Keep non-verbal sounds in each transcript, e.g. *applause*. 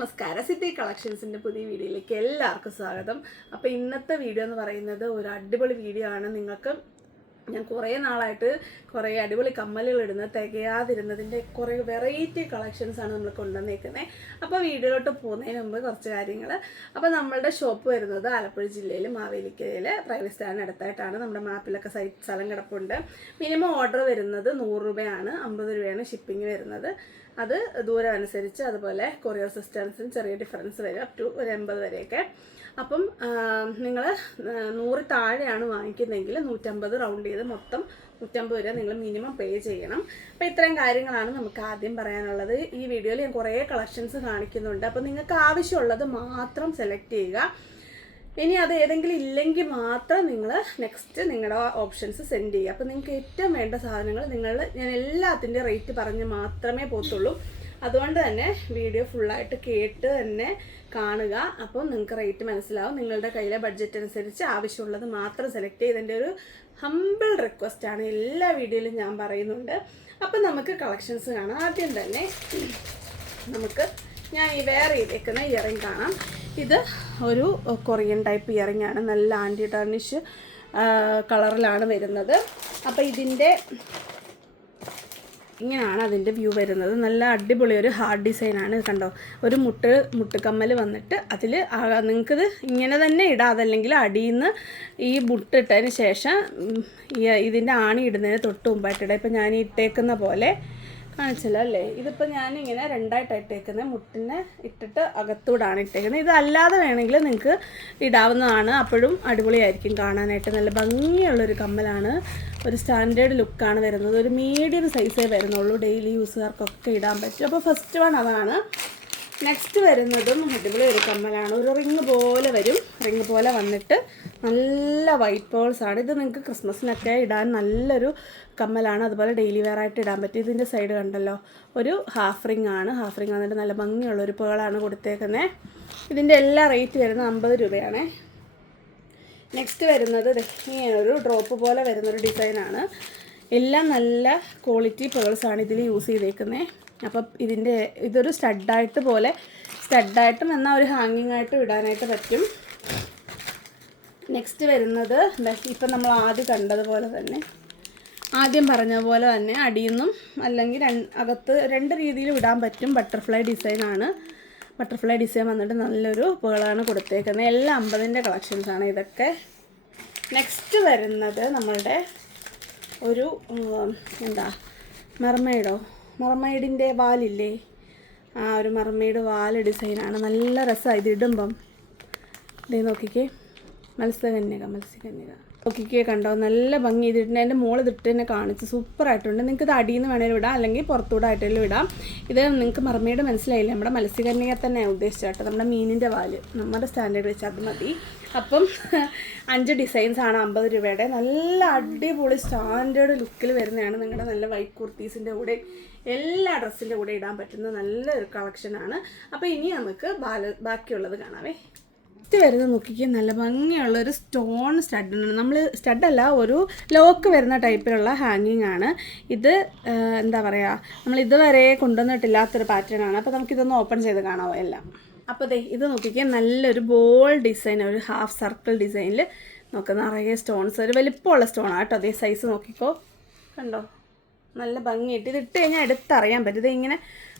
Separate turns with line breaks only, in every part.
നമസ്കാരം. സിറ്റി കളക്ഷൻസിന്റെ പുതിയ വീഡിയോയിലേക്ക് എല്ലാവർക്കും സ്വാഗതം. അപ്പോൾ ഇന്നത്തെ വീഡിയോ എന്ന് പറയുന്നത് ഒരു അടിപൊളി വീഡിയോ ആണ്. നിങ്ങൾക്ക് ഞാൻ കുറേ നാളായിട്ട് കുറേ അടിപൊളി കമ്മലുകൾ ഇടുന്ന തികയാതിരുന്നതിന്റെ കുറേ വെറൈറ്റി കളക്ഷൻസ് ആണ് നമ്മൾ കൊണ്ടുവന്നേക്കുന്നത് അപ്പോൾ വീഡിയോയിലോട്ട് പോകുന്നതിന് മുമ്പ് കുറച്ച് കാര്യങ്ങൾ അപ്പോൾ നമ്മളുടെ ഷോപ്പ് വരുന്നത് ആലപ്പുഴ ജില്ലയിൽ മാവേലിക്കരയിൽ പ്രൈവറ്റ് സ്റ്റാൻഡ് അടുത്തായിട്ടാണ് നമ്മുടെ മാപ്പിലൊക്കെ സ്ഥലം കിടപ്പുണ്ട്. മിനിമം ഓർഡർ വരുന്നത് നൂറ് രൂപയാണ് അമ്പത് രൂപയാണ് ഷിപ്പിംഗ് വരുന്നത്. അത് ദൂരം അനുസരിച്ച് അതുപോലെ കൊറിയർ സിസ്റ്റംസിന് ചെറിയ ഡിഫറൻസ് വരും അപ് ടു ഒരു എൺപത് വരെയൊക്കെ. അപ്പം നിങ്ങൾ നൂറ് താഴെയാണ് വാങ്ങിക്കുന്നതെങ്കിൽ നൂറ്റമ്പത് റൗണ്ട് ചെയ്ത് മൊത്തം നൂറ്റമ്പത് രൂപ നിങ്ങൾ മിനിമം പേ ചെയ്യണം. അപ്പോൾ ഇത്രയും കാര്യങ്ങളാണ് നമുക്ക് ആദ്യം പറയാനുള്ളത്. ഈ വീഡിയോയിൽ ഞാൻ കുറേ കളക്ഷൻസ് കാണിക്കുന്നുണ്ട്. അപ്പോൾ നിങ്ങൾക്ക് ആവശ്യമുള്ളത് മാത്രം സെലക്ട് ചെയ്യുക. ഇനി അത് ഏതെങ്കിലും ഇല്ലെങ്കിൽ മാത്രം നിങ്ങൾ നെക്സ്റ്റ് നിങ്ങളുടെ ഓപ്ഷൻസ് സെൻഡ് ചെയ്യുക. അപ്പോൾ നിങ്ങൾക്ക് ഏറ്റവും വേണ്ട സാധനങ്ങൾ നിങ്ങൾ ഞാൻ എല്ലാത്തിന്റെ റേറ്റ് പറഞ്ഞ് മാത്രമേ പോത്തുള്ളൂ അതുകൊണ്ട് തന്നെ വീഡിയോ ഫുള്ളായിട്ട് കേട്ട് തന്നെ കാണുക. അപ്പോൾ നിങ്ങൾക്ക് റേറ്റ് മനസ്സിലാവും. നിങ്ങളുടെ കയ്യിലെ ബഡ്ജറ്റ് അനുസരിച്ച് ആവശ്യമുള്ളത് മാത്രം സെലക്ട് ചെയ്തതിന്റെ ഒരു ഹമ്പിൾ റിക്വസ്റ്റ് ആണ് എല്ലാ വീഡിയോയിലും ഞാൻ പറയുന്നുണ്ട്. അപ്പം നമുക്ക് കളക്ഷൻസ് കാണാം. ആദ്യം തന്നെ നമുക്ക് ഞാൻ ഈ വേറെ ഇരിക്കുന്ന ഇയറിംഗ് കാണാം. ഇത് ഒരു കൊറിയൻ ടൈപ്പ് ഇയറിംഗ് ആണ്. നല്ല ആന്റി ടർണിഷ് കളറിലാണ് വരുന്നത്. അപ്പോൾ ഇതിന്റെ ഇങ്ങനെയാണ് അതിന്റെ വ്യൂ വരുന്നത്. നല്ല അടിപൊളി ഒരു ഹാർഡ് ഡിസൈനാണ് കണ്ടോ? ഒരു മുട്ട് മുട്ടുകമ്മൽ വന്നിട്ട് അതിൽ നിങ്ങൾക്കിത് ഇങ്ങനെ തന്നെ ഇടാം അതല്ലെങ്കിൽ അടിയിൽ നിന്ന് ഈ മുട്ടിട്ടതിന് ശേഷം ഇതിന്റെ ആണി ഇടുന്നതിന് തൊട്ട് മുമ്പായിട്ട് ഇടാം ഇപ്പം ഞാൻ ഇട്ടേക്കുന്ന പോലെ കാണിച്ചല്ലോ അല്ലേ? ഇതിപ്പോൾ ഞാനിങ്ങനെ രണ്ടായിട്ടാണ് ഇട്ടേക്കുന്നത് മുട്ടിനെ ഇട്ടിട്ട് അകത്തൂടാണ് ഇട്ടേക്കുന്നത് ഇതല്ലാതെ വേണമെങ്കിൽ നിങ്ങൾക്ക് ഇടാവുന്നതാണ്. അപ്പോഴും അടിപൊളിയായിരിക്കും കാണാനായിട്ട്. നല്ല ഭംഗിയുള്ളൊരു കമ്മലാണ്. ഒരു സ്റ്റാൻഡേർഡ് ലുക്കാണ് വരുന്നത്. ഒരു മീഡിയം സൈസേ വരുന്നുള്ളൂ. ഡെയിലി യൂസുകാർക്കൊക്കെ ഇടാൻ പറ്റും. അപ്പോൾ ഫസ്റ്റ് വൺ അതാണ്. നെക്സ്റ്റ് വരുന്നതും അടിപൊളി ഒരു കമ്മലാണ്. ഒരു റിങ് പോലെ വരും. റിങ് പോലെ വന്നിട്ട് നല്ല വൈറ്റ് പേൾസ് ആണ്. ഇത് നിങ്ങൾക്ക് ക്രിസ്മസിനൊക്കെ ഇടാൻ നല്ലൊരു കമ്മലാണ്. അതുപോലെ ഡെയിലി വെയർ ആയിട്ട് ഇടാൻ പറ്റും ഇതിന്റെ സൈഡ് കണ്ടല്ലോ. ഒരു ഹാഫ് റിങ് ആണ്. ഹാഫ് റിങ് വന്നിട്ട് നല്ല ഭംഗിയുള്ള ഒരു പേളാണ് കൊടുത്തേക്കുന്നത് ഇതിന്റെ എല്ലാ റേറ്റ് വരുന്നത് അമ്പത് രൂപയാണേ. നെക്സ്റ്റ് വരുന്നത് ഒരു ഡ്രോപ്പ് പോലെ വരുന്നൊരു ഡിസൈനാണ് എല്ലാം നല്ല ക്വാളിറ്റി പേൾസാണ് ഇതിൽ യൂസ് ചെയ്തേക്കുന്നത് അപ്പം ഇതിന്റെ ഇതൊരു സ്റ്റഡായിട്ട് പോലെ സ്റ്റഡായിട്ടും എന്നാൽ ഒരു ഹാങ്ങിങ് ആയിട്ട് ഇടാനായിട്ട് പറ്റും. നെക്സ്റ്റ് വരുന്നത് ഇപ്പം നമ്മൾ ആദ്യം കണ്ടതുപോലെ തന്നെ ആദ്യം പറഞ്ഞ പോലെ തന്നെ അടിയിൽ നിന്നും അല്ലെങ്കിൽ അകത്ത് രണ്ട് രീതിയിൽ ഇടാൻ പറ്റും ബട്ടർഫ്ലൈ ഡിസൈനാണ് ബട്ടർഫ്ലൈ ഡിസൈൻ വന്നിട്ട് നല്ലൊരു പേളാണ് കൊടുത്തേക്കുന്നത്. എല്ലാം അമ്പതിന്റെ കളക്ഷൻസാണ് ഇതൊക്കെ. നെക്സ്റ്റ് വരുന്നത് നമ്മളുടെ ഒരു എന്താ മെർമെയ്ഡോ മെർമെയ്ഡിന്റെ വാലില്ലേ? ആ ഒരു മറമൈഡ് വാൽ ഡിസൈനാണ് നല്ല രസമാണ് ഇത് ഇടുമ്പം. ഇതേ നോക്കിക്കേ. മത്സ്യകന്യക മത്സ്യകന്യക. നോക്കിക്കേ കണ്ടോ? നല്ല ഭംഗി ഇതിട്ട് എന്റെ മോൾ ഇതിട്ട് തന്നെ കാണിച്ച്. സൂപ്പറായിട്ടുണ്ട് നിങ്ങൾക്ക് ഇത് അടിയിൽ നിന്ന് വേണേലും ഇടാം. അല്ലെങ്കിൽ പുറത്തൂടെ ആയിട്ടെങ്കിലും ഇടാം. ഇത് നിങ്ങൾക്ക് മറമയുടെ മനസ്സിലായില്ല? നമ്മുടെ മത്സ്യകന്യക തന്നെ ഉദ്ദേശിച്ചത് കേട്ടോ. നമ്മുടെ മീനിന്റെ വാൽ നമ്മുടെ സ്റ്റാൻഡേർഡ് വെച്ച് അത് മതി. അപ്പം അഞ്ച് ഡിസൈൻസ് ആണ് അമ്പത് രൂപയുടെ. നല്ല അടിപൊളി സ്റ്റാൻഡേർഡ് ലുക്കിൽ വരുന്നതാണ് നിങ്ങളുടെ നല്ല വൈറ്റ് കുർത്തീസിന്റെ കൂടെ. എല്ലാ ഡ്രസ്സിന്റെ കൂടെ ഇടാൻ പറ്റുന്ന നല്ലൊരു കളക്ഷനാണ് അപ്പോൾ ഇനി നമുക്ക് ബാല ബാക്കിയുള്ളത് കാണാവേ. ഇത് വരുന്നത് നോക്കിക്കുക നല്ല ഭംഗിയുള്ള ഒരു സ്റ്റോൺ സ്റ്റഡാണ് നമ്മൾ സ്റ്റഡല്ല ഒരു ലോക്ക് വരുന്ന ടൈപ്പിലുള്ള ഹാങ്ങിങ് ആണ്. ഇത് എന്താ പറയുക നമ്മൾ ഇതുവരെ കൊണ്ടുവന്നിട്ടില്ലാത്തൊരു പാറ്റേൺ ആണ്. അപ്പോൾ നമുക്കിതൊന്ന് ഓപ്പൺ ചെയ്ത് കാണാമോ എല്ലാം. അപ്പോൾ ദേ ഇത് നോക്കിക്കുക നല്ലൊരു ബോൾ ഡിസൈൻ ഒരു ഹാഫ് സർക്കിൾ ഡിസൈനിൽ നോക്ക് നിറയെ സ്റ്റോൺസ് ഒരു വലിപ്പമുള്ള സ്റ്റോണാണ് കേട്ടോ. അതേ സൈസ് നോക്കിക്കോ. കണ്ടോ? നല്ല ഭംഗിയായിട്ട്. ഇത് ഇട്ട് കഴിഞ്ഞാൽ എടുത്തറിയാൻ പറ്റും. ഇത് ഇങ്ങനെ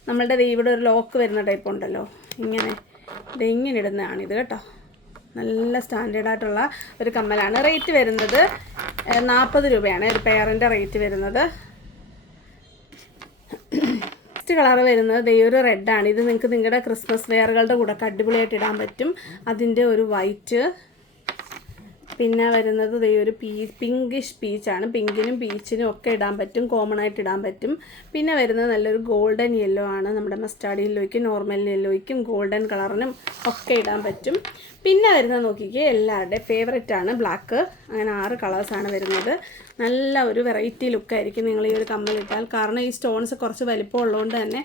നമ്മളുടെ ഇവിടെ ഒരു ലോക്ക് വരുന്ന ടൈപ്പ് ഉണ്ടല്ലോ. ഇങ്ങനെ ഇത് ഇങ്ങനെ ഇടുന്നതാണ് ഇത് കേട്ടോ. നല്ല സ്റ്റാൻഡേർഡ് ആയിട്ടുള്ള ഒരു കമ്മലാണ്. റേറ്റ് വരുന്നത് നാൽപ്പത് രൂപയാണ്. ഒരു പെയറിന്റെ റേറ്റ് വരുന്നത്. നെക്സ്റ്റ് കളർ വരുന്നത് ദേ ഒരു റെഡാണ് ഇത് നിങ്ങൾക്ക് നിങ്ങളുടെ ക്രിസ്മസ് വെയറുകളുടെ കൂടെ അടിപൊളിയായിട്ട് ഇടാൻ പറ്റും. അതിന്റെ ഒരു വൈറ്റ് പിന്നെ വരുന്നത് ദേ ഒരു പീ പിങ്കിഷ് പീച്ചാണ് പിങ്കിനും പീച്ചിനും ഒക്കെ ഇടാൻ പറ്റും. കോമൺ ആയിട്ട് ഇടാൻ പറ്റും. പിന്നെ വരുന്നത് നല്ലൊരു ഗോൾഡൻ യെല്ലോ ആണ്. നമ്മുടെ മസ്റ്റാർഡ് യെല്ലോയ്ക്കും നോർമൽ യെല്ലോയ്ക്കും ഗോൾഡൻ കളറിനും ഒക്കെ ഇടാൻ പറ്റും. പിന്നെ വരുന്നത് നോക്കിക്കേ എല്ലാവരുടെയും ഫേവററ്റ് ആണ്. ബ്ലാക്ക് അങ്ങനെ ആറ് കളേഴ്സാണ് വരുന്നത്. നല്ല ഒരു വെറൈറ്റി ലുക്കായിരിക്കും നിങ്ങൾ ഈ ഒരു കമ്മലിട്ടാൽ കാരണം ഈ സ്റ്റോൺസ് കുറച്ച് വലിപ്പം ഉള്ളതുകൊണ്ട് തന്നെ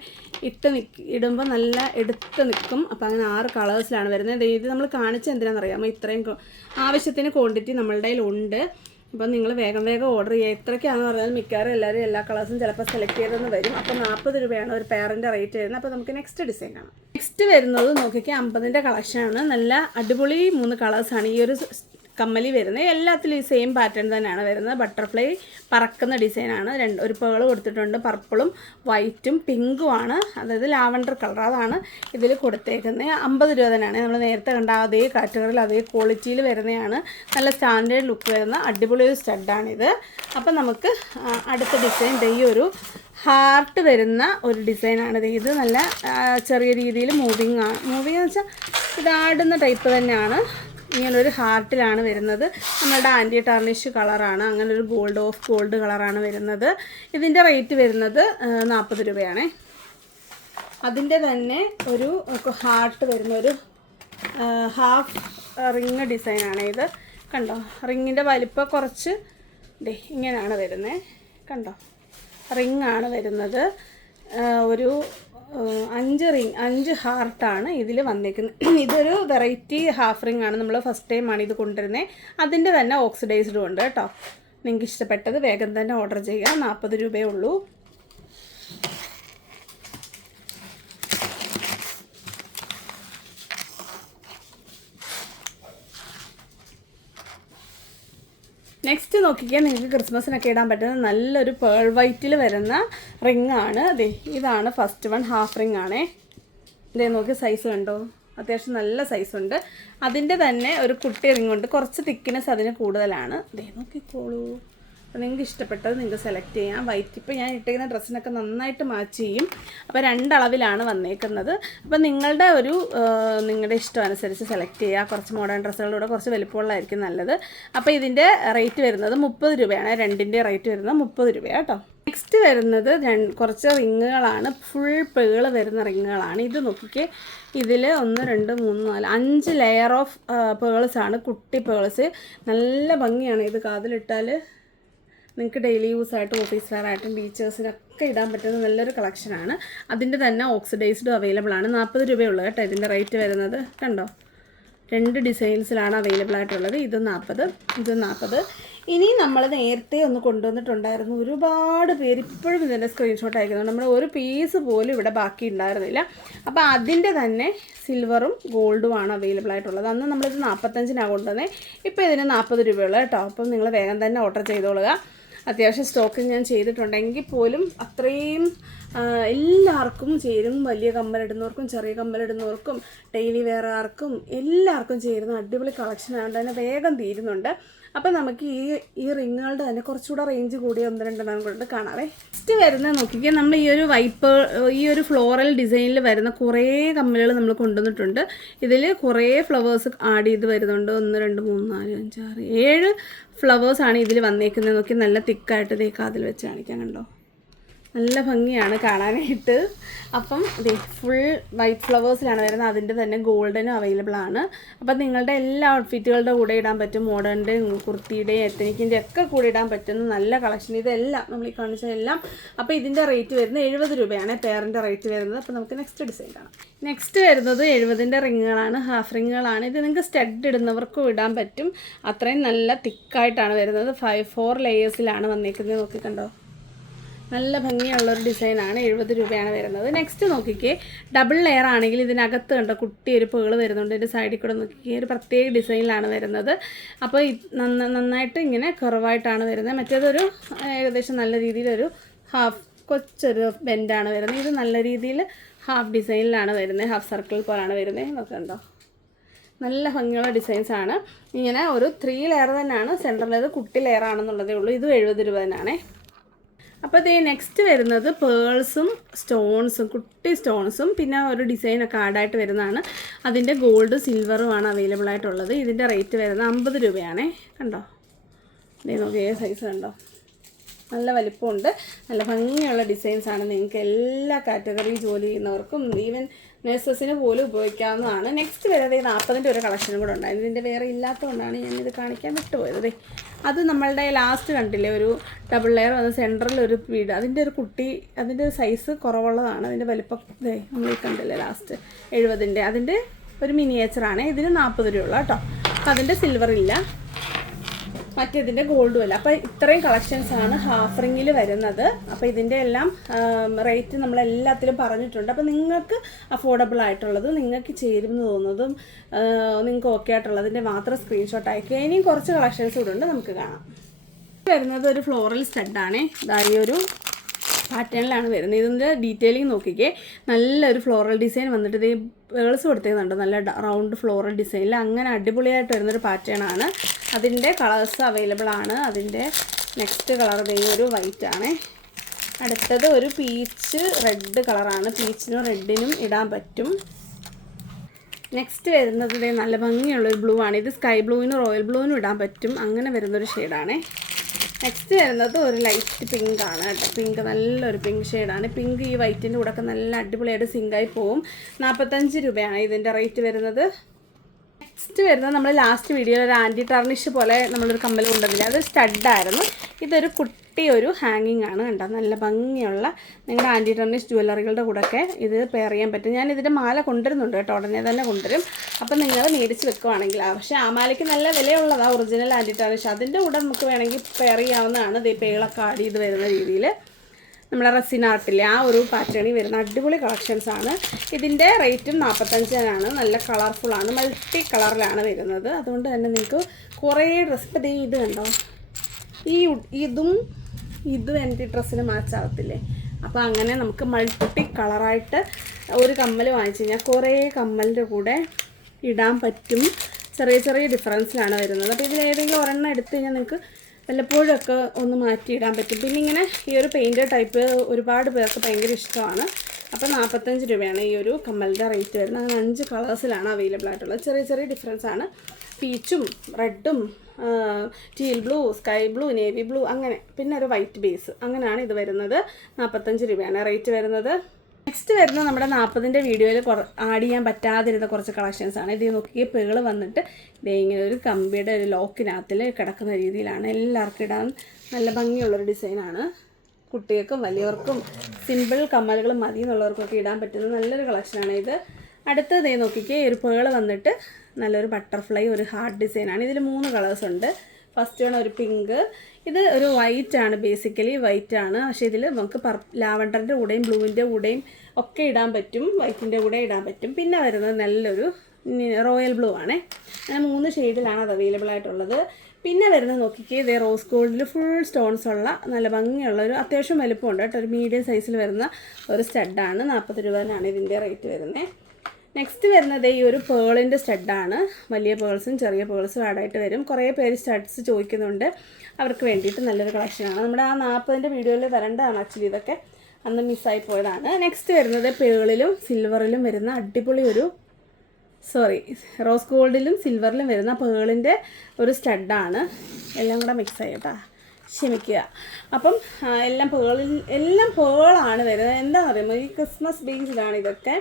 ഇട്ട് ഇടുമ്പോൾ നല്ല എടുത്ത് നിൽക്കും അപ്പോൾ അങ്ങനെ ആറ് കളേഴ്സിലാണ് വരുന്നത്. ഇത് നമ്മൾ കാണിച്ച എന്തിനാണെന്നറിയാമോ? ഇത്രയും ആവശ്യത്തിന് ക്വാണ്ടിറ്റി നമ്മളുടെ കയ്യിലുണ്ട് അപ്പം നിങ്ങൾ വേഗം വേഗം ഓർഡർ ചെയ്യുക. എത്രയ്ക്കാണെന്ന് പറഞ്ഞാൽ മിക്കവാറും എല്ലാവരും എല്ലാ കളേഴ്സും ചിലപ്പോൾ സെലക്ട് ചെയ്തെന്ന് വരും. അപ്പോൾ നാൽപ്പത് രൂപയാണ് ഒരു പേരന്റെ റേറ്റ് വരുന്നത്. അപ്പോൾ നമുക്ക് നെക്സ്റ്റ് ഡിസൈൻ കാണാം. നെക്സ്റ്റ് വരുന്നത് നോക്കിക്കാൻ അമ്പതിന്റെ കളക്ഷനാണ് നല്ല അടിപൊളി മൂന്ന് കളേഴ്സാണ് ഈ ഒരു കമ്മലി വരുന്നത്. എല്ലാത്തിലും ഈ സെയിം പാറ്റേൺ തന്നെയാണ് വരുന്നത്. ബട്ടർഫ്ലൈ പറക്കുന്ന ഡിസൈനാണ് രണ്ട് ഒരു പേൾ കൊടുത്തിട്ടുണ്ട്. പർപ്പിളും വൈറ്റും പിങ്കും ആണ്. അതായത് ലാവണ്ടർ കളർ അതാണ് ഇതിൽ കൊടുത്തേക്കുന്നത്. അമ്പത് രൂപ തന്നെയാണ്. നമ്മൾ നേരത്തെ കണ്ട അതേ കാറ്റഗറിയിൽ അതേ ക്വാളിറ്റിയിൽ വരുന്നതാണ്. നല്ല സ്റ്റാൻഡേർഡ് ലുക്ക് വരുന്ന അടിപൊളി ഒരു സ്റ്റഡാണിത് അപ്പം നമുക്ക് അടുത്ത ഡിസൈൻ ഈ ഒരു ഹാർട്ട് വരുന്ന ഒരു ഡിസൈനാണ് ഇത്. നല്ല ചെറിയ രീതിയിൽ മൂവിങ് ആണ് മൂവിങ് എന്ന് വെച്ചാൽ ഇതാടുന്ന ടൈപ്പ് തന്നെയാണ്. ഇങ്ങനൊരു ഹാർട്ടിലാണ് വരുന്നത്. നമ്മളുടെ ആന്റി ടാർണിഷ് കളറാണ്. അങ്ങനെ ഒരു ഗോൾഡ് ഓഫ് ഗോൾഡ് കളറാണ് വരുന്നത്. ഇതിന്റെ റേറ്റ് വരുന്നത് നാൽപ്പത് രൂപയാണേ. അതിന്റെ തന്നെ ഒരു ഹാർട്ട് വരുന്ന ഒരു ഹാഫ് റിങ് ഡിസൈനാണ് ഇത്. കണ്ടോ? റിങ്ങിന്റെ വലിപ്പം കുറച്ച് ഡേ ഇങ്ങനെയാണ് വരുന്നത് കണ്ടോ? റിങ്ങാണ് വരുന്നത്. ഒരു അഞ്ച് റിങ് അഞ്ച് ഹാർട്ടാണ് ഇതിൽ വന്നിരിക്കുന്നത് *clears throat* ഇതൊരു വെറൈറ്റി ഹാഫ് റിങ് ആണ്. നമ്മൾ ഫസ്റ്റ് ടൈമാണ് ഇത് കൊണ്ടുവരുന്നത് അതിന്റെ തന്നെ ഓക്സിഡൈസ്ഡും ഉണ്ട് കേട്ടോ. നിങ്ങൾക്ക് ഇഷ്ടപ്പെട്ടത് വേഗം തന്നെ ഓർഡർ ചെയ്യുക. നാൽപ്പത് രൂപയേ ഉള്ളൂ. നെക്സ്റ്റ് നോക്കിക്കാൻ നിങ്ങൾക്ക് ക്രിസ്മസിനൊക്കെ ഇടാൻ പറ്റുന്ന നല്ലൊരു പേൾ വൈറ്റിൽ വരുന്ന റിംഗ് ആണ് ദേ ഇതാണ് ഫസ്റ്റ് വൺ ഹാഫ് റിംഗ് ആണേ. ഇതേ നോക്കി സൈസ് കണ്ടോ? അത്യാവശ്യം നല്ല സൈസ് ഉണ്ട്. അതിന്റെ തന്നെ ഒരു കുട്ടി റിംഗ് ഉണ്ട് കുറച്ച് തിക്നെസ് അതിന് കൂടുതലാണ്. ദേ നോക്കിക്കോളൂ. അപ്പോൾ നിങ്ങൾക്ക് ഇഷ്ടപ്പെട്ടത് നിങ്ങൾക്ക് സെലക്ട് ചെയ്യാം. വൈറ്റ് ഇപ്പോൾ ഞാൻ ഇട്ടിരിക്കുന്ന ഡ്രസ്സിനൊക്കെ നന്നായിട്ട് മാച്ച് ചെയ്യും. അപ്പോൾ രണ്ടളവിലാണ് വന്നേക്കുന്നത്. അപ്പോൾ നിങ്ങളുടെ ഒരു നിങ്ങളുടെ ഇഷ്ടം അനുസരിച്ച് സെലക്ട് ചെയ്യുക. കുറച്ച് മോഡേൺ ഡ്രസ്സുകളിലൂടെ കുറച്ച് വലിപ്പമുള്ളതായിരിക്കും നല്ലത്. അപ്പോൾ ഇതിന്റെ റേറ്റ് വരുന്നത് മുപ്പത് രൂപയാണ്. രണ്ടിന്റെ റേറ്റ് വരുന്നത് മുപ്പത് രൂപയാണ് കേട്ടോ. നെക്സ്റ്റ് വരുന്നത് കുറച്ച് റിങ്ങുകളാണ് ഫുൾ പേൾ വരുന്ന റിങ്ങുകളാണ് ഇത് നോക്കിക്കേ. ഇതിൽ ഒന്ന് രണ്ട് മൂന്ന് നാല് അഞ്ച് ലെയർ ഓഫ് പേൾസാണ് കുട്ടി പേൾസ് നല്ല ഭംഗിയാണ് ഇത് കാതിലിട്ടാൽ നിങ്ങൾക്ക് ഡെയിലി യൂസ് ആയിട്ടും ഓഫീസ് വെയർ ആയിട്ടും ടീച്ചേഴ്സിനൊക്കെ ഇടാൻ പറ്റുന്ന നല്ലൊരു കളക്ഷനാണ് അതിന്റെ തന്നെ ഓക്സിഡൈസ്ഡും അവൈലബിൾ ആണ്. നാൽപ്പത് രൂപയുള്ളൂ കേട്ടോ ഇതിന്റെ റേറ്റ് വരുന്നത്. കണ്ടോ? രണ്ട് ഡിസൈൻസിലാണ് അവൈലബിൾ ആയിട്ടുള്ളത്. ഇത് നാൽപ്പത് ഇത് നാൽപ്പത് ഇനി നമ്മൾ നേരത്തെ ഒന്ന് കൊണ്ടുവന്നിട്ടുണ്ടായിരുന്നു ഒരുപാട് പേര് ഇപ്പോഴും ഇതിന്റെ സ്ക്രീൻഷോട്ട് അയക്കുന്നുണ്ട്. നമ്മൾ ഒരു പീസ് പോലും ഇവിടെ ബാക്കി ഉണ്ടായിരുന്നില്ല. അപ്പോൾ അതിന്റെ തന്നെ സിൽവറും ഗോൾഡുമാണ് അവൈലബിൾ ആയിട്ടുള്ളത്. അന്ന് നമ്മളിത് നാൽപ്പത്തഞ്ചിനാണ് കൊണ്ടുവന്നത് ഇപ്പോൾ ഇതിന് നാൽപ്പത് രൂപയുള്ളൂ കേട്ടോ. അപ്പം നിങ്ങൾ വേഗം തന്നെ ഓർഡർ ചെയ്തോളുക. അത്യാവശ്യം സ്റ്റോക്ക് ഞാൻ ചെയ്തിട്ടുണ്ടെങ്കിൽ പോലും അത്രയും എല്ലാവർക്കും ചേരും. വലിയ കമ്മലിടുന്നവർക്കും ചെറിയ കമ്മലിടുന്നവർക്കും ഡെയിലി ആർക്കും എല്ലാവർക്കും ചേരുന്ന അടിപൊളി കളക്ഷൻ ആയതുകൊണ്ട് തന്നെ വേഗം തീരുന്നുണ്ട്. അപ്പം നമുക്ക് ഈ ഈ റിങ്ങുകളുടെ തന്നെ കുറച്ചുകൂടെ റേഞ്ച് കൂടിയ ഒന്ന് രണ്ടെണ്ണം കൊണ്ട് കാണാവേ. നെക്സ്റ്റ് വരുന്ന നോക്കിക്കുക നമ്മൾ ഈ ഒരു വൈപ്പ് ഈ ഒരു ഫ്ലോറൽ ഡിസൈനിൽ വരുന്ന കുറേ കമ്മലുകൾ നമ്മൾ കൊണ്ടുവന്നിട്ടുണ്ട്. ഇതിൽ കുറേ ഫ്ലവേഴ്സ് ആഡ് ചെയ്ത് വരുന്നുണ്ട്. ഒന്ന് രണ്ട് മൂന്ന് നാല് അഞ്ച് ആറ് ഏഴ് ഫ്ലവേഴ്സാണ് ഇതിൽ വന്നേക്കുന്നത്. നോക്കി നല്ല തിക്കായിട്ട് ഇതേ വെച്ച് കാണിക്കാൻ കണ്ടോ? നല്ല ഭംഗിയാണ് കാണാനായിട്ട്. അപ്പം ദേ ഫുൾ വൈറ്റ് ഫ്ലവേഴ്സിലാണ് വരുന്നത്. അതിന്റെ തന്നെ ഗോൾഡനും അവൈലബിൾ ആണ്. അപ്പം നിങ്ങളുടെ എല്ലാ ഔട്ട്ഫിറ്റുകളുടെ കൂടെ ഇടാൻ പറ്റും. മോഡേണിന്റെയും കുർത്തിയുടെയും എത്തനിക്കിന്റെ ഒക്കെ കൂടെ ഇടാൻ പറ്റുന്ന നല്ല കളക്ഷൻ ഇതെല്ലാം നമ്മൾ ഈ കാണിച്ച എല്ലാം. അപ്പോൾ ഇതിന്റെ റേറ്റ് വരുന്നത് എഴുപത് രൂപയാണ്. പേറിന്റെ റേറ്റ് വരുന്നത്. അപ്പോൾ നമുക്ക് നെക്സ്റ്റ് ഡിസൈൻ കാണാം. നെക്സ്റ്റ് വരുന്നത് എഴുപതിന്റെ റിങ്ങുകളാണ് ഹാഫ് റിങ്ങുകളാണ് ഇത് നിങ്ങൾക്ക് സ്റ്റഡ് ഇടുന്നവർക്കും ഇടാൻ പറ്റും. അത്രയും നല്ല തിക്കായിട്ടാണ് വരുന്നത്. ഫൈവ് ഫോർ ലെയേഴ്സിലാണ് വന്നേക്കുന്നത്. നോക്കി നല്ല ഭംഗിയുള്ള ഒരു ഡിസൈനാണ്. എഴുപത് രൂപയാണ് വരുന്നത്. നെക്സ്റ്റ് നോക്കിക്കേ. ഡബിൾ ലെയർ ആണെങ്കിൽ ഇതിനകത്ത് കണ്ട കുട്ടി ഒരു പേൾ വരുന്നുണ്ട്. ഇതിന്റെ സൈഡിൽ കൂടെ നോക്കിക്കേ ഒരു പ്രത്യേക ഡിസൈനിലാണ് വരുന്നത്. അപ്പോൾ നന്നായിട്ട് ഇങ്ങനെ കുറവായിട്ടാണ് വരുന്നത്. മറ്റേതൊരു ഏകദേശം നല്ല രീതിയിലൊരു ഹാഫ് കൊച്ചൊരു ബെൻഡാണ് വരുന്നത്. ഇത് നല്ല രീതിയിൽ ഹാഫ് ഡിസൈനിലാണ് വരുന്നത്. ഹാഫ് സർക്കിൾ പോലാണ് വരുന്നത്. നോക്കണ്ടോ നല്ല ഭംഗിയുള്ള ഡിസൈൻസ് ആണ്. ഇങ്ങനെ ഒരു ത്രീ ലെയർ തന്നെയാണ്. സെന്ററിലേത് കുട്ടി ലെയർ ആണെന്നുള്ളതേ ഉള്ളൂ. ഇതും എഴുപത് രൂപ തന്നെയാണേ. അപ്പോൾ ഇതേ നെക്സ്റ്റ് വരുന്നത് പേൾസും സ്റ്റോൺസും കുട്ടി സ്റ്റോൺസും പിന്നെ ഒരു ഡിസൈൻ ഒക്കെ ആഡായിട്ട് വരുന്നതാണ്. അതിന്റെ ഗോൾഡ് സിൽവറുമാണ് അവൈലബിൾ ആയിട്ടുള്ളത്. ഇതിന്റെ റേറ്റ് വരുന്നത് അമ്പത് രൂപയാണേ. കണ്ടോ? ഇതേ നോക്കിയേ സൈസ് കണ്ടോ? നല്ല വലിപ്പമുണ്ട്. നല്ല ഭംഗിയുള്ള ഡിസൈൻസാണ് നിങ്ങൾക്ക് എല്ലാ കാറ്റഗറി ജോലി ചെയ്യുന്നവർക്കും ഈവൻ നഴ്സസിന് പോലും ഉപയോഗിക്കാവുന്നതാണ്. നെക്സ്റ്റ് വരുന്നത് ഈ നാൽപ്പതിന്റെ ഒരു കളക്ഷനും കൂടെ ഉണ്ടായിരുന്നു ഇതിന്റെ വേറെ ഇല്ലാത്തതുകൊണ്ടാണ് ഞാനിത് കാണിക്കാൻ വിട്ടുപോയത് അത് നമ്മളുടെ ലാസ്റ്റ് കണ്ടില്ലേ ഒരു ഡബിൾ ലെയർ വന്ന സെന്ററിൽ ഒരു വീട്. അതിന്റെ ഒരു കുട്ടി അതിന്റെ ഒരു സൈസ് കുറവുള്ളതാണ്. അതിന്റെ വലിപ്പം നമ്മൾ കണ്ടില്ലേ ലാസ്റ്റ് എഴുപതിന്റെ അതിന്റെ ഒരു മിനിയേച്ചറാണ് ഇതിന് നാൽപ്പത് രൂപ കേട്ടോ. അപ്പം അതിന്റെ സിൽവർ ഇല്ല. മറ്റേതിന്റെ ഗോൾഡും അല്ല. അപ്പോൾ ഇത്രയും കളക്ഷൻസ് ആണ് ഹാഫ് വരുന്നത്. അപ്പോൾ ഇതിന്റെ എല്ലാം റേറ്റ് നമ്മൾ എല്ലാത്തിലും പറഞ്ഞിട്ടുണ്ട്. അപ്പോൾ നിങ്ങൾക്ക് അഫോർഡബിൾ ആയിട്ടുള്ളത് നിങ്ങൾക്ക് ചേരുമെന്ന് തോന്നുന്നതും നിങ്ങൾക്ക് ഓക്കെ ആയിട്ടുള്ളതിന്റെ മാത്രം സ്ക്രീൻഷോട്ട് അയക്കുക. ഇനിയും കുറച്ച് കളക്ഷൻസ് കൂടെ ഉണ്ട് നമുക്ക് കാണാം. വരുന്നത് ഒരു ഫ്ലോറൽ സ്റ്റഡാണേ ഇതാ ഈ ഒരു പാറ്റേണിലാണ് വരുന്നത്. ഇതിന്റെ ഡീറ്റെയിലിംഗ് നോക്കിക്കേ. നല്ലൊരു ഫ്ലോറൽ ഡിസൈൻ വന്നിട്ട് ഇത് പേൾസ് കൊടുത്തേക്കുന്നുണ്ട്. നല്ല റൗണ്ട് ഫ്ലോറൽ ഡിസൈനിൽ അങ്ങനെ അടിപൊളിയായിട്ട് വരുന്നൊരു പാറ്റേൺ ആണ്. അതിന്റെ കളേഴ്സ് അവൈലബിൾ ആണ്. അതിന്റെ നെക്സ്റ്റ് കളർ ദേ ഒരു വൈറ്റ് ആണ്. അടുത്തത് ഒരു പീച്ച് റെഡ് കളറാണ് പീച്ചിനും റെഡിനും ഇടാൻ പറ്റും. നെക്സ്റ്റ് വരുന്നത് നല്ല ഭംഗിയുള്ളൊരു ബ്ലൂ ആണ്. ഇത് സ്കൈ ബ്ലൂവിനും റോയൽ ബ്ലൂവിനും ഇടാൻ പറ്റും. അങ്ങനെ വരുന്നൊരു ഷെയ്ഡാണേ നെക്സ്റ്റ് വരുന്നത് ഒരു ലൈറ്റ് പിങ്ക് ആണ് കേട്ടോ. പിങ്ക് നല്ലൊരു പിങ്ക് ഷെയ്ഡാണ് പിങ്ക് ഈ വൈറ്റിന്റെ കൂടെ ഒക്കെ നല്ല അടിപൊളിയായിട്ട് സിങ്കായി പോവും. നാൽപ്പത്തഞ്ച് രൂപയാണ് ഇതിന്റെ റേറ്റ് വരുന്നത്. നെക്സ്റ്റ് വരുന്നത് നമ്മൾ ലാസ്റ്റ് വീഡിയോയിൽ ഒരു ആന്റി ടർണിഷ് പോലെ നമ്മളൊരു കമ്മൽ കൊണ്ടുവന്നില്ല? അത് സ്റ്റഡായിരുന്നു ഇതൊരു കുട്ടി ഒരു ഹാങ്ങിങ് ആണ് കണ്ടോ? നല്ല ഭംഗിയുള്ള നിങ്ങളുടെ ആന്റി ടെർണിഷ് ജ്വല്ലറികളുടെ കൂടെയൊക്കെ ഇത് പെയർ ചെയ്യാൻ പറ്റും. ഞാൻ ഇതിന്റെ മാല കൊണ്ടുവരുന്നുണ്ട് കേട്ടോ. ഉടനെ തന്നെ കൊണ്ടുവരും. അപ്പം നിങ്ങൾ മേടിച്ച് വെക്കുവാണെങ്കിൽ പക്ഷേ ആ മാലയ്ക്ക് നല്ല വിലയുള്ളതാണ് ഒറിജിനൽ ആന്റി ടെർണിഷ് അതിന്റെ കൂടെ നമുക്ക് വേണമെങ്കിൽ പെയർ ചെയ്യാവുന്നതാണ്. ഇത് പേളൊക്കെ ആഡ് ചെയ്ത് വരുന്ന രീതിയിൽ നമ്മുടെ റസിൻ ആ ഒരു പാറ്റേണിൽ വരുന്ന അടിപൊളി കളക്ഷൻസ് ആണ്. ഇതിന്റെ റേറ്റും നാൽപ്പത്തഞ്ചിനാണ് നല്ല കളർഫുൾ ആണ്. മൾട്ടി കളറിലാണ് വരുന്നത്. അതുകൊണ്ട് തന്നെ നിങ്ങൾക്ക് കുറേ ഡ്രസ്സ് ഇത് കണ്ടോ? ഈ ഇതും ഇതും എന്റെ ഡ്രസ്സിന് മാച്ച് ആവത്തില്ലേ? അപ്പോൾ അങ്ങനെ നമുക്ക് മൾട്ടി കളറായിട്ട് ഒരു കമ്മൽ വാങ്ങിച്ചു കഴിഞ്ഞാൽ കുറേ കമ്മലിന്റെ കൂടെ ഇടാൻ പറ്റും. ചെറിയ ചെറിയ ഡിഫറൻസിലാണ് വരുന്നത്. അപ്പോൾ ഇതിലേതെങ്കിലും ഒരെണ്ണം എടുത്തു കഴിഞ്ഞാൽ നിങ്ങൾക്ക് വല്ലപ്പോഴൊക്കെ ഒന്ന് മാറ്റിയിടാൻ പറ്റും. പിന്നെ ഇങ്ങനെ ഈ ഒരു പെയിന്റ് ടൈപ്പ് ഒരുപാട് പേർക്ക് ഭയങ്കര ഇഷ്ടമാണ്. അപ്പോൾ നാൽപ്പത്തഞ്ച് രൂപയാണ് ഈ ഒരു കമ്മലിന്റെ റേറ്റ് വരുന്നത്. അങ്ങനെ അഞ്ച് കളേഴ്സിലാണ് അവൈലബിൾ ആയിട്ടുള്ളത്. ചെറിയ ചെറിയ ഡിഫറൻസ് ആണ്. പീച്ചും റെഡും teal blue sky blue navy blue അങ്ങനെ. പിന്നെ ഒരു വൈറ്റ് ബേസ് അങ്ങനെയാണ് ഇത് വരുന്നത്. നാൽപ്പത്തഞ്ച് രൂപയാണ് റേറ്റ് വരുന്നത്. നെക്സ്റ്റ് വരുന്നത് നമ്മുടെ നാൽപ്പതിന്റെ വീഡിയോയിൽ ആഡ് ചെയ്യാൻ പറ്റാതിരുന്ന കുറച്ച് കളക്ഷൻസ് ആണ്. ഇത് നോക്കിയ പേൾ വന്നിട്ട് ഇതേ ഇങ്ങനെ ഒരു കമ്പിയുടെ ഒരു ലോക്കിനകത്തിൽ കിടക്കുന്ന രീതിയിലാണ്. എല്ലാവർക്കും ഇടാൻ നല്ല ഭംഗിയുള്ളൊരു ഡിസൈനാണ് കുട്ടികൾക്കും വലിയവർക്കും സിമ്പിൾ കമ്മലുകൾ മതി എന്നുള്ളവർക്കൊക്കെ ഇടാൻ പറ്റുന്ന നല്ലൊരു കളക്ഷനാണ് ഇത്. അടുത്തത് നോക്കിക്കേ ഒരു പേൾ വന്നിട്ട് നല്ലൊരു ബട്ടർഫ്ലൈ ഒരു ഹാർട്ട് ഡിസൈനാണ് ഇതിൽ മൂന്ന് കളേഴ്സ് ഉണ്ട്. ഫസ്റ്റ് വൺ ഒരു പിങ്ക് ഇത് ഒരു വൈറ്റ് ആണ് ബേസിക്കലി വൈറ്റ് ആണ്. പക്ഷേ ഇതിൽ നമുക്ക് പർ ലാവണ്ടറിന്റെ കൂടെയും ബ്ലൂവിന്റെ കൂടെയും ഒക്കെ ഇടാൻ പറ്റും. വൈറ്റിന്റെ കൂടെ ഇടാൻ പറ്റും. പിന്നെ വരുന്നത് നല്ലൊരു റോയൽ ബ്ലൂ ആണേ. അങ്ങനെ മൂന്ന് ഷെയ്ഡിലാണ് അത് അവൈലബിൾ ആയിട്ടുള്ളത്. പിന്നെ വരുന്നത് നോക്കിക്കേ ഇതേ റോസ് ഗോൾഡിൽ ഫുൾ സ്റ്റോൺസ് ഉള്ള നല്ല ഭംഗിയുള്ള ഒരു അത്യാവശ്യം വലുപ്പമുണ്ട് കേട്ടോ. ഒരു മീഡിയം സൈസിൽ വരുന്ന ഒരു സ്റ്റഡാണ് നാൽപ്പത് രൂപനാണ് ഇതിന്റെ റേറ്റ് വരുന്നത് നെക്സ്റ്റ് വരുന്നത് ഈ ഒരു പേളിന്റെ സ്റ്റഡാണ് വലിയ പേൾസും ചെറിയ പേൾസും ആഡായിട്ട് വരും. കുറേ പേര് സ്റ്റഡ്സ് ചോദിക്കുന്നുണ്ട്. അവർക്ക് വേണ്ടിയിട്ട് നല്ലൊരു കളക്ഷനാണ് നമ്മുടെ ആ നാൽപ്പതിന്റെ വീഡിയോയിൽ വരേണ്ടതാണ് ആക്ച്വലി ഇതൊക്കെ. അന്ന് മിസ്സായി പോയതാണ്. നെക്സ്റ്റ് വരുന്നത് പേളിലും സിൽവറിലും വരുന്ന അടിപൊളി ഒരു സോറി റോസ് ഗോൾഡിലും സിൽവറിലും വരുന്ന പേളിന്റെ ഒരു സ്റ്റഡാണ് എല്ലാം കൂടെ മിക്സ് ആയിട്ടാ ക്ഷമിക്കുക. അപ്പം എല്ലാം പേളിൽ എല്ലാം പേളാണ് വരുന്നത്. എന്താ പറയുമ്പോൾ ഈ ക്രിസ്മസ് ബേസ്ഡാണ് ഇതൊക്കെ.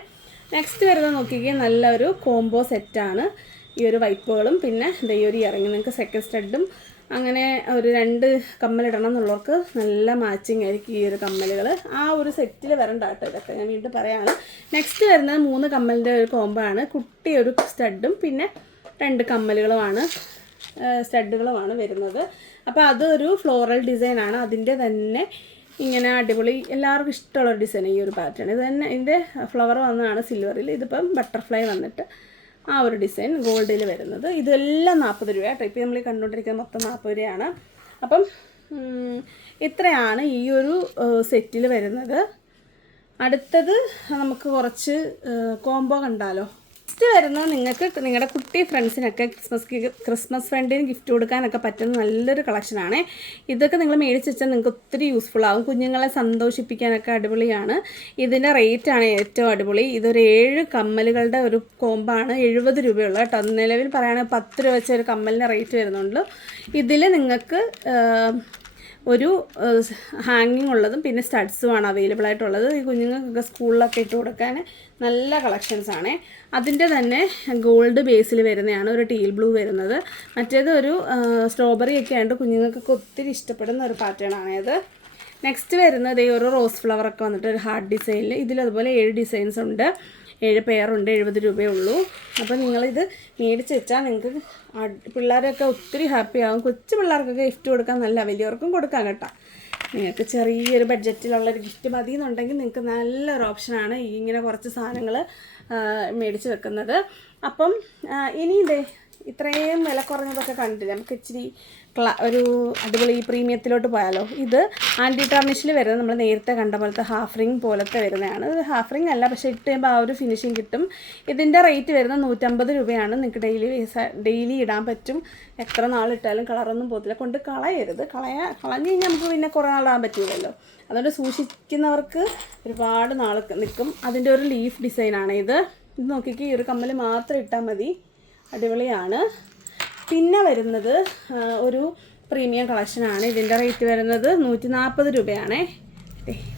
നെക്സ്റ്റ് വരുന്നത് നോക്കിക്കുക നല്ലൊരു കോംബോ സെറ്റാണ് ഈ ഒരു വൈപ്പുകളും പിന്നെ ഈ ഒരു ഇറങ്ങി നിങ്ങൾക്ക് സെക്കൻഡ് സ്റ്റഡും അങ്ങനെ ഒരു രണ്ട് കമ്മലിടണം എന്നുള്ളവർക്ക് നല്ല മാച്ചിങ് ആയിരിക്കും ഈ ഒരു കമ്മലുകൾ ആ ഒരു സെറ്റിൽ വരണ്ട കേട്ടോ ഇതൊക്കെ ഞാൻ വീണ്ടും പറയാണ്. നെക്സ്റ്റ് വരുന്നത് മൂന്ന് കമ്മലിന്റെ ഒരു കോംബോ ആണ്. കുട്ടി ഒരു സ്റ്റഡും പിന്നെ രണ്ട് കമ്മലുകളുമാണ് സ്റ്റഡുകളുമാണ് വരുന്നത്. അപ്പോൾ അതൊരു ഫ്ലോറൽ ഡിസൈനാണ് അതിന്റെ തന്നെ ഇങ്ങനെ അടിപൊളി എല്ലാവർക്കും ഇഷ്ടമുള്ള ഡിസൈൻ ഈ ഒരു പാറ്റേൺ ഇത് തന്നെ ഇതിന്റെ ഫ്ലവർ വന്നതാണ് സിൽവറിൽ ഇതിപ്പം ബട്ടർഫ്ലൈ വന്നിട്ട് ആ ഒരു ഡിസൈൻ ഗോൾഡിൽ വരുന്നത്. ഇതെല്ലാം നാൽപ്പത് രൂപ ഇപ്പോൾ നമ്മൾ കണ്ടുകൊണ്ടിരിക്കുന്നത് മൊത്തം നാൽപ്പത് രൂപയാണ്. അപ്പം ഇത്രയാണ് ഈ ഒരു സെറ്റിൽ വരുന്നത്. അടുത്തത് നമുക്ക് കുറച്ച് കോംബോ കണ്ടാലോ? നെക്സ്റ്റ് വരുന്നത് നിങ്ങൾക്ക് നിങ്ങളുടെ കുട്ടി ഫ്രണ്ട്സിനൊക്കെ ക്രിസ്മസ് ക്രിസ്മസ് ഫ്രണ്ടിന് ഗിഫ്റ്റ് കൊടുക്കാനൊക്കെ പറ്റുന്ന നല്ലൊരു കളക്ഷനാണ് ഇതൊക്കെ നിങ്ങൾ മേടിച്ച് വെച്ചാൽ നിങ്ങൾക്ക് ഒത്തിരി യൂസ്ഫുൾ ആകും കുഞ്ഞുങ്ങളെ സന്തോഷിപ്പിക്കാനൊക്കെ അടിപൊളിയാണ്. ഇതിന്റെ റേറ്റാണ് ഏറ്റവും അടിപൊളി. ഇതൊരു ഏഴ് കമ്മലുകളുടെ ഒരു കോമ്പാണ് എഴുപത് രൂപയുള്ള കേട്ടോ. നിലവിൽ പറയുകയാണെങ്കിൽ പത്ത് രൂപ വെച്ച ഒരു കമ്മലിന്റെ റേറ്റ് വരുന്നുണ്ട്. ഇതിൽ നിങ്ങൾക്ക് ഒരു ഹാങ്ങിങ് ഉള്ളതും പിന്നെ സ്റ്റഡ്സുമാണ് അവൈലബിൾ ആയിട്ടുള്ളത്. ഈ കുഞ്ഞുങ്ങൾക്കൊക്കെ സ്കൂളിലൊക്കെ ഇട്ട് കൊടുക്കാൻ നല്ല കളക്ഷൻസ് ആണ്. അതിന്റെ തന്നെ ഗോൾഡ് ബേസിൽ വരുന്നതാണ് ഒരു ടീൽ ബ്ലൂ വരുന്നത്. മറ്റേത് ഒരു സ്ട്രോബെറി ഒക്കെ ആയിട്ട് കുഞ്ഞുങ്ങൾക്കൊക്കെ ഒത്തിരി ഇഷ്ടപ്പെടുന്ന ഒരു പാറ്റേൺ ആണേത് നെക്സ്റ്റ് വരുന്നത് ഈ ഒരു റോസ് ഫ്ലവർ ഒക്കെ വന്നിട്ട് ഒരു ഹാർട്ട് ഡിസൈനിൽ ഇതിലതുപോലെ ഏഴ് ഡിസൈൻസ് ഉണ്ട്. ഏഴ് പെയറുണ്ട് എഴുപത് രൂപയേ ഉള്ളൂ. അപ്പോൾ നിങ്ങളിത് മേടിച്ച് വെച്ചാൽ നിങ്ങൾക്ക് പിള്ളേരൊക്കെ ഒത്തിരി ഹാപ്പി ആവും. കൊച്ചു പിള്ളേർക്കൊക്കെ ഗിഫ്റ്റ് കൊടുക്കാൻ നല്ല വലിയവർക്കും കൊടുക്കാം കേട്ടോ. നിങ്ങൾക്ക് ചെറിയൊരു ബഡ്ജറ്റിലുള്ളൊരു ഗിഫ്റ്റ് മതി എന്നുണ്ടെങ്കിൽ നിങ്ങൾക്ക് നല്ലൊരു ഓപ്ഷനാണ് ഇങ്ങനെ കുറച്ച് സാധനങ്ങൾ മേടിച്ച് വെക്കുന്നത്. അപ്പം ഇനി ഇതേ ഇത്രയും വില കുറഞ്ഞതൊക്കെ കണ്ടില്ല? നമുക്ക് ഇച്ചിരി ക്ലാ ഒരു അടിപൊളി പ്രീമിയത്തിലോട്ട് പോയാലോ? ഇത് ആന്റി ടർണിഷിൽ വരുന്നത് നമ്മൾ നേരത്തെ കണ്ട പോലത്തെ ഹാഫ് റിംഗ് പോലത്തെ വരുന്നതാണ്. ഇത് ഹാഫ് റിംഗ് അല്ല പക്ഷേ ഇട്ട് കഴിയുമ്പോൾ ആ ഒരു ഫിനിഷിങ് കിട്ടും. ഇതിന്റെ റേറ്റ് വരുന്നത് നൂറ്റമ്പത് രൂപയാണ്. നിങ്ങൾക്ക് ഡെയിലി ഡെയിലി ഇടാൻ പറ്റും. എത്ര നാളിട്ടാലും കളറൊന്നും പോകത്തില്ല. കൊണ്ട് കളയരുത്. കളയാ കളഞ്ഞു കഴിഞ്ഞാൽ നമുക്ക് പിന്നെ കുറേ നാളിടാൻ പറ്റില്ലല്ലോ അതുകൊണ്ട് സൂക്ഷിക്കുന്നവർക്ക് ഒരുപാട് നാൾ നിൽക്കും. അതിന്റെ ഒരു ലീഫ് ഡിസൈനാണ് ഇത്. ഇത് നോക്കിക്ക് ഈ ഒരു കമ്മൽ മാത്രം ഇട്ടാൽ മതി. അടിപൊളിയാണ്. പിന്നെ വരുന്നത് ഒരു പ്രീമിയം കളക്ഷനാണ്. ഇതിന്റെ റേറ്റ് വരുന്നത് നൂറ്റി നാൽപ്പത് രൂപയാണേ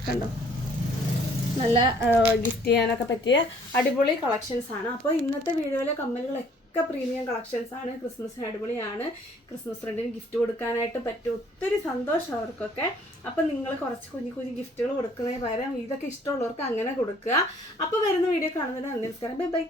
കണ്ടോ? നല്ല ഗിഫ്റ്റ് ചെയ്യാനൊക്കെ പറ്റിയ അടിപൊളി കളക്ഷൻസ് ആണ്. അപ്പോൾ ഇന്നത്തെ വീഡിയോയിലെ കമ്മലുകളൊക്കെ പ്രീമിയം കളക്ഷൻസ് ആണ്. ക്രിസ്മസിന് അടിപൊളിയാണ്. ക്രിസ്മസ് ഫ്രണ്ടിന് ഗിഫ്റ്റ് കൊടുക്കാനായിട്ട് പറ്റും ഒത്തിരി സന്തോഷം അവർക്കൊക്കെ. അപ്പം നിങ്ങൾ കുറച്ച് കുഞ്ഞു കുഞ്ഞു ഗിഫ്റ്റുകൾ കൊടുക്കുന്നതിന് പകരം ഇതൊക്കെ ഇഷ്ടമുള്ളവർക്ക് അങ്ങനെ കൊടുക്കുക. അപ്പോൾ വരുന്ന വീഡിയോ കാണുന്നതിന് നന്ദി നമസ്കാരം. Bye bye.